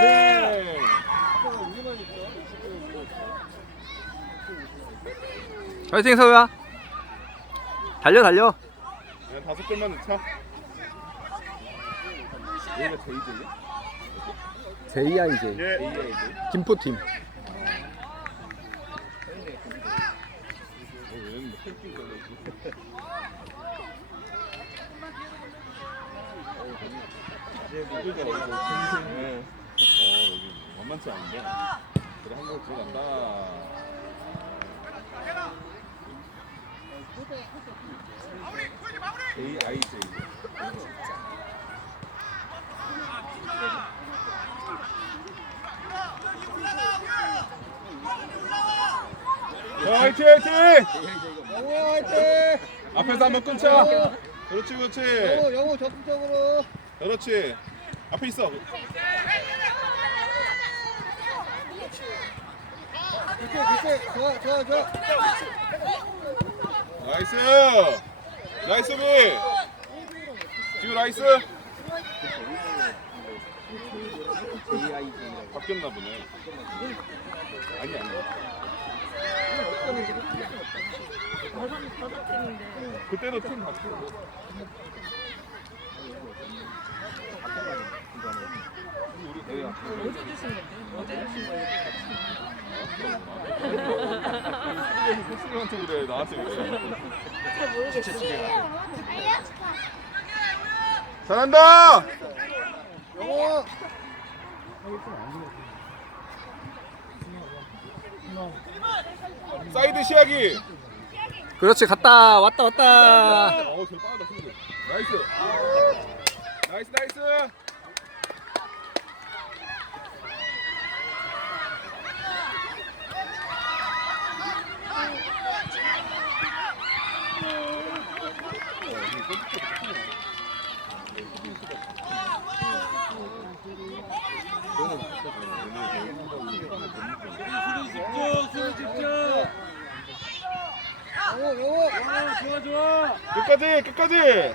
네. 화이팅 서우야 달려 달려 그냥 다섯 골만 넣자. 여기가 제이제냐? JIJ 예. 김포팀 어, 여기 만만치 않은데. 그래 한국 들어간다. AIJ. 자, 화이팅 화이팅! 영호 화이팅! 앞에서 한번 끊자. 그렇지 그렇지. 영호 영호 적극적으로. 그렇지. 앞에 있어. 그치 그치 좋아 좋아 좋아. 나이스. 나이스 비. 지금 나이스. 바뀌었나 보네. 아니 아니. 그때도 팀 바뀌었어. 어제 주신 건데 어제 주신 거예요. 혁수한테 그래 나한테 그래. 잘 모르겠어요. 잘한다. 영호. 사이드 시야기. 그렇지 갔다 왔다 왔다 어, 잘 빠르다. 나이스. 나이스 나이스. 영호 영호. 끝까지 끝까지.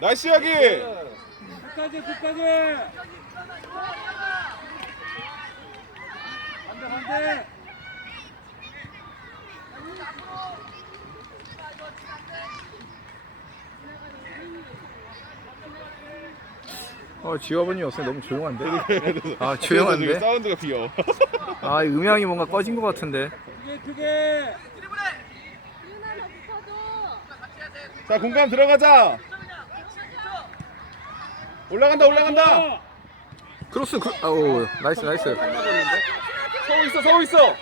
나이스 시야기. 끝까지 끝까지. 반대 반대. 어 아버님 없으니 너무 조용한데 아 그래서 지금 조용한데 사운드가 비어. 아 음향이 뭔가 꺼진 것 같은데 두개 두 개. 자 공간 들어가자. 올라간다 올라간다. 크로스 그, 아우 나이스 나이스 서우 있어 서우 있어.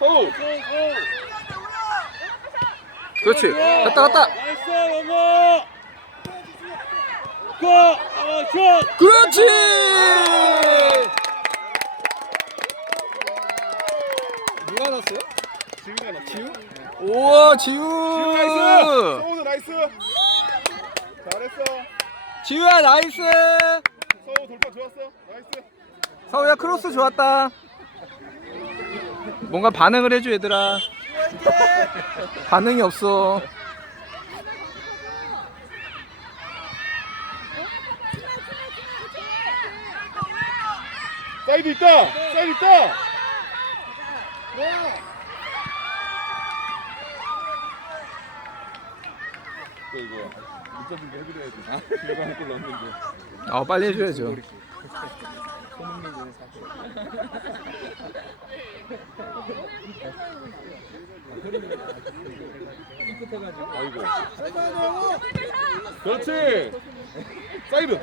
서우. 그렇지 갔다 갔다 나이스. 어 슛. 그렇지 누가 넣었어요? 지우가 넣었어. 지우? 우와 지우 나이스. 지우 서우도 나이스. 잘했어. 지우야 나이스 서우 돌파 좋았어. 나이스. 서우야 크로스 좋았다 뭔가 반응을 해줘 얘들아 반응이 없어 사이드 있다. 사이드 있다. 또 이거 문자 중계 해드려야지. 기회가 한골 넣었는데. 아 빨리 해줘야죠 아이고. 그렇지. 사이드.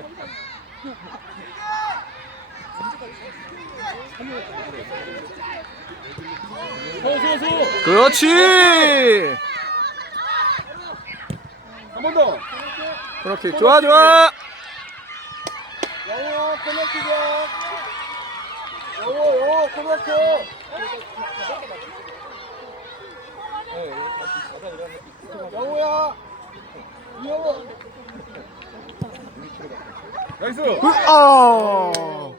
그렇지 한 번 더. 그렇게 좋아 좋아 영호 코너킥이야. 영호 영호 코너킥. 영호야. 영호. 나이스. 그, 아.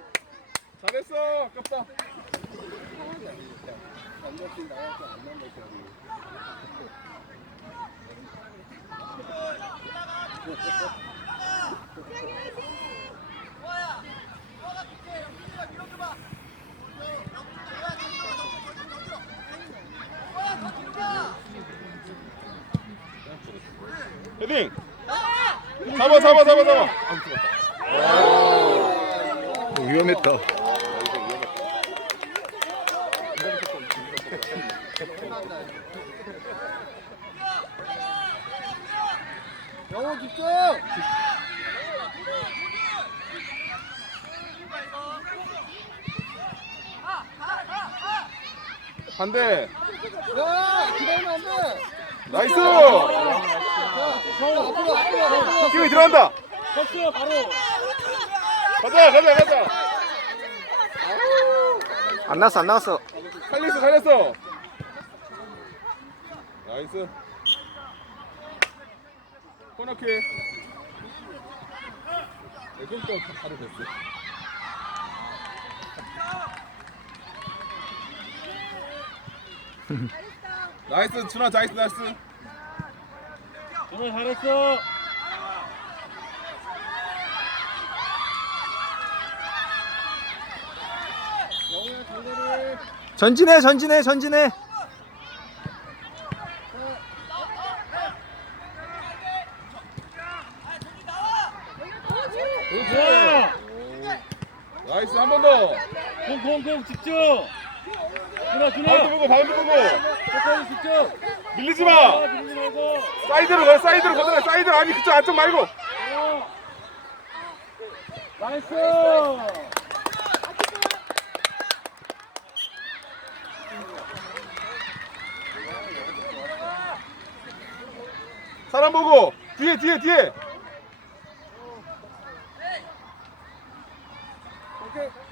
헤딩. 잡아 잡아 잡아 잡아. 위험했다. 영호 집중. 반대. 야, 기다리면 안 돼. 나이스. 자, 정우 앞으로 앞으로 앞으로. 기회 들어간다. 컸어요 바로. 가자 가자 가자. 안 나왔어, 안 나왔어. 살렸어 살렸어. 나이스. 코너킥. 애들도 바로 됐어. 나이스 준아 나이스 나이스. 정우 잘했어. 전진해, 전진해, 전진해. 좋아. 나이스 한 번 더. 공공공 집중. 바운드. 보고 바운드 보고. 밀리지 마. 사이드로 가 사이드로 걷어가 사이드로 아니 그쪽 안쪽 말고. 어. 나이스. 사람 보고 뒤에 뒤에 뒤에. 영호.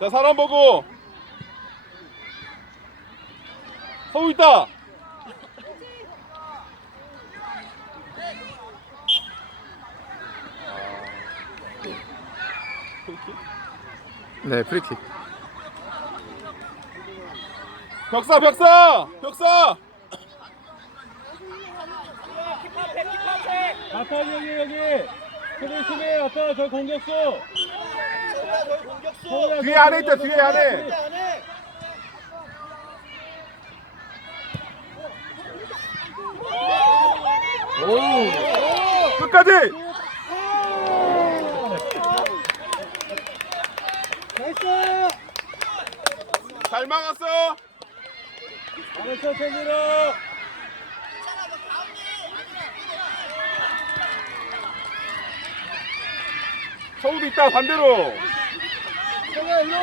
자 사람 보고. 서우 있다. 네, 프리킥. 벽사 벽사 벽사. 아빠 여기 여기. 수비 수비 아빠 저 공격수. 공격수. 뒤에 안에 있다, 뒤에 안에. 끝까지. 나이스. 잘 막았어. 잘했어 태기로. 서우도 있다 반대로. 태기야 일로.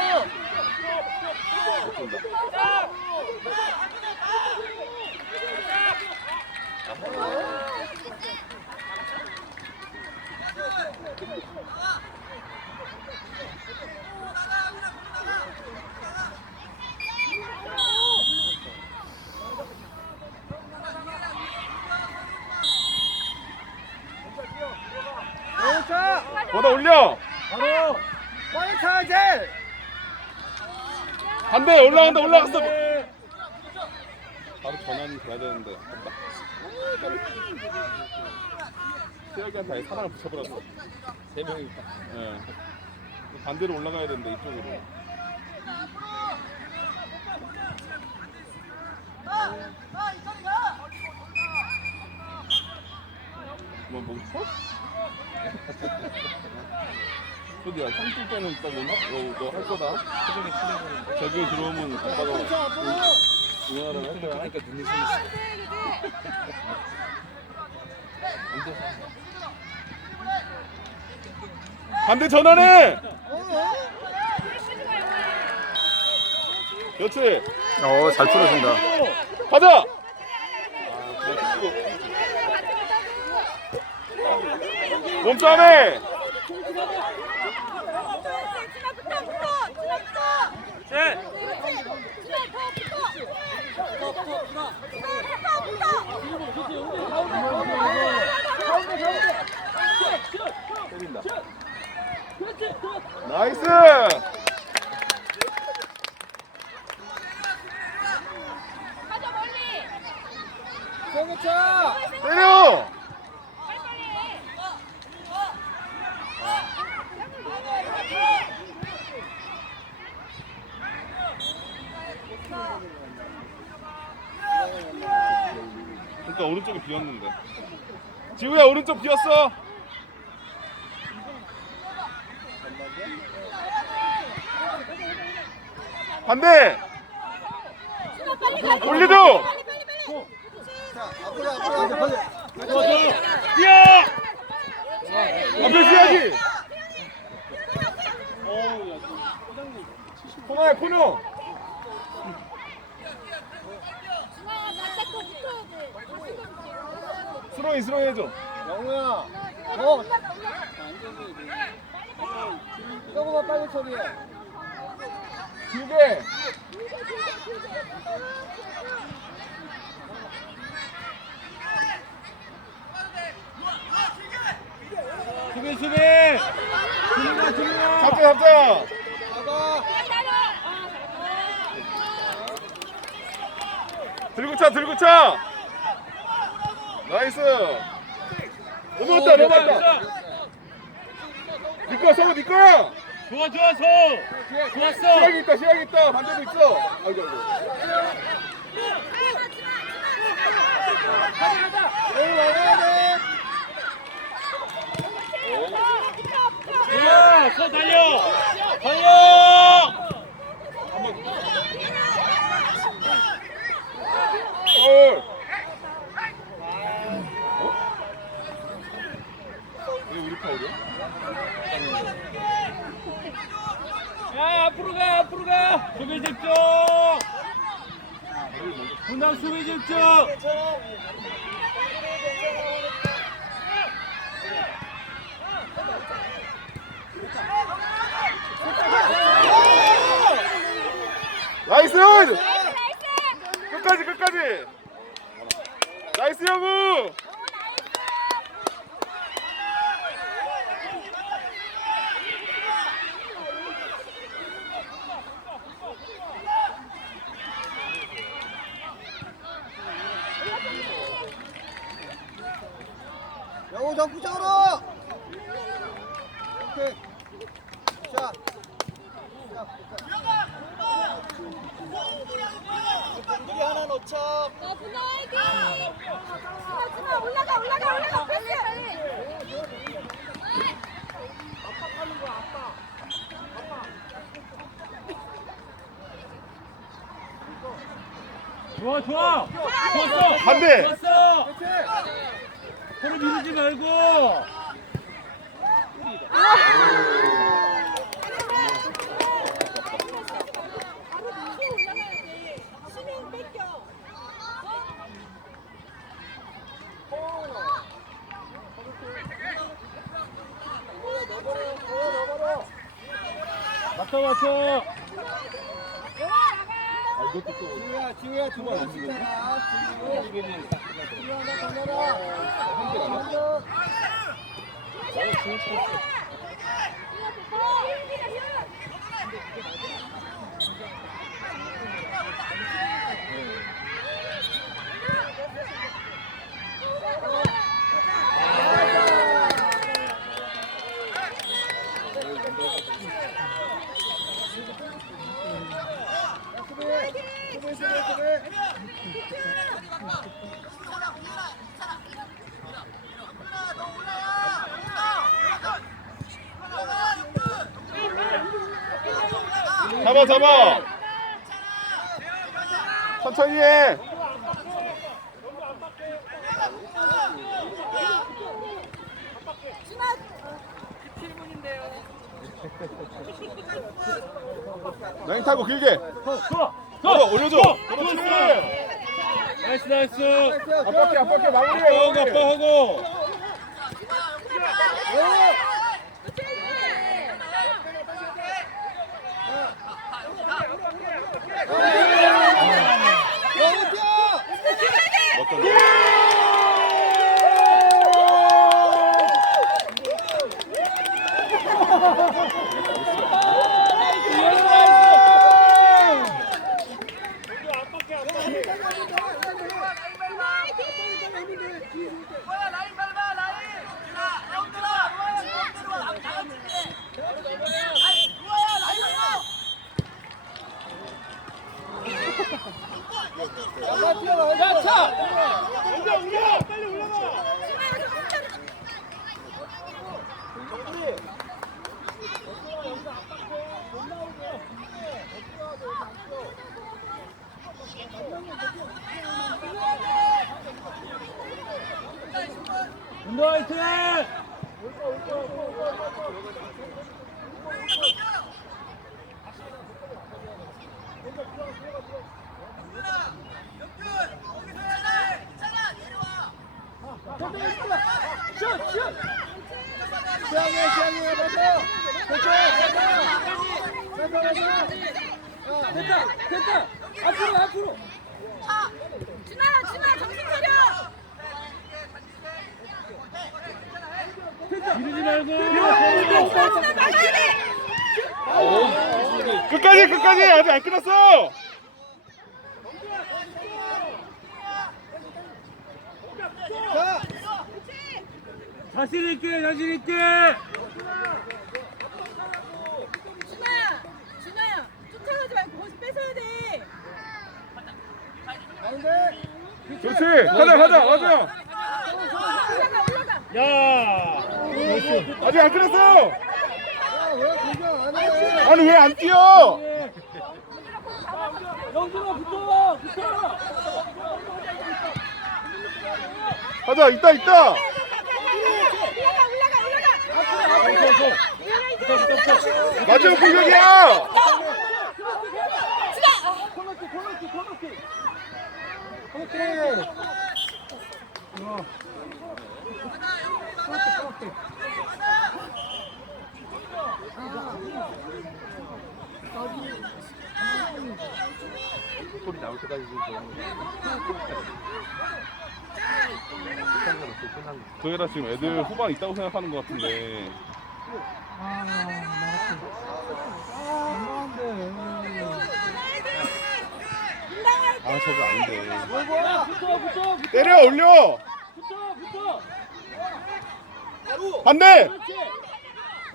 영호 차. 보다 올려. 바로. 빨리 차야지. 반대 올라간다 올라갔어. 네. 바로 전환이 돼야 되는데. 태혁이한테 아예 사랑을 붙여버렸어. 세 명이. 예. 반대로 올라가야 되는데 이쪽으로. 뭐 멈춰? 저기야 상줄 때는 있다 보나? 너할 거다. 저기 들어오면 오빠가 차 앞으로. 응원을 할 거야. 그러니까 눈이 반대 전환해. 그렇지. 어, 잘 풀어준다. 가자. 몸싸움해. 때린다. 나이스. 때려. 그러니까 오른쪽이 비었는데. 지우야 오른쪽 비었어. 반대. 올려줘. 뛰어. 앞에 뛰어야지. 코너야 코너. 스로잉 스로잉 해줘. 영우야 어 조금만 빨리 처리해 길게. 수비 수비 준비나 준비나 잡자 잡자. 들고 차 들고 차. 나이스. 넘어갔다 넘어갔다. 니꺼 성우 니꺼. 좋아 좋아 소 좋았어 시작이 있다 시작이 있다 반대도 있어. 아이고 아이고. 좋아 서 달려 달려 헐. 왜 우리 파울이야? 야 앞으로 가 앞으로 가 수비 집중 분당 수비 집중 나이스! 끝까지 끝까지! 나이스! 영우 적극적으로 오케이 자 미리 하나 넣자 올라가 올라가 올라가 빨리! 빨리 좋아 좋아! 좋았어! 반대! 좋았어! 서로 미루지 말고! 아 이것도 또 지우야 지우야 두번 연습해라 지우 지우 하나 더 넣어라 수비 수비 수비 잡아 잡아! 천천히 해! 라인 타고 길게. 어, 올려줘. 나이스 나이스 앞바퀴 앞바퀴 마무리해. 마무리. 아빠 하고 너무 뛰어! 어떤 야, 뛰어! 야, 차! 운동 화이팅 끝까지 끝까지 아직 안 끝났어. 자! 자신 있게 자신 있게 준아야 준아야 쫓아가지 말고 거기서 뺏어야 돼 가운데! 그렇지. 가자 가자 가자. 올라가 올라가 아직 안 끝났어. 야, 왜 공격 안 해? 아니 왜 안 뛰어? 영준아 붙어 붙어 가자 있다 있다. 마지막 공격이야. 코너킥, 코너킥, 코너킥! 코너킥! 소리 나올 때까지 도혜라 지금 애들 후반 있다고 생각하는 것 같은데 아 저거 아닌데 붙어 붙어 붙어 때려 올려 붙어 붙어 반대 그렇지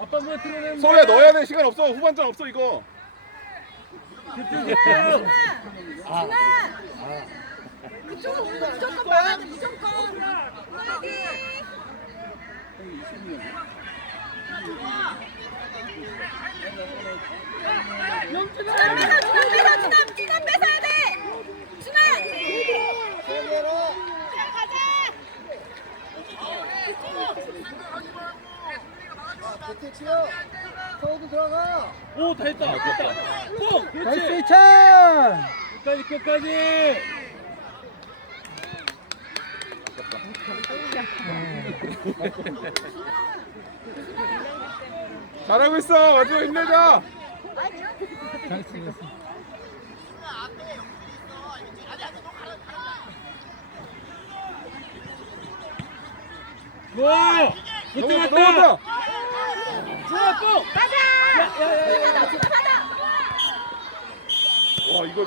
아빠 뭐 들어내면 소야 넣어야 돼 시간 없어 후반전 없어 이거 집중 집중 준아 그쪽으로 오면 무조건 돼 무조건 여기 오, 다 했다. 됐다. 꼭! 그렇지. 이찬! 끝까지, 끝까지. 잘하고 있어. 마지막 힘내자. 붙어, 넘어갔다. 갔다. 넘어갔다 좋아, 꼭. 가자. 준아 준아 가자. 와 이거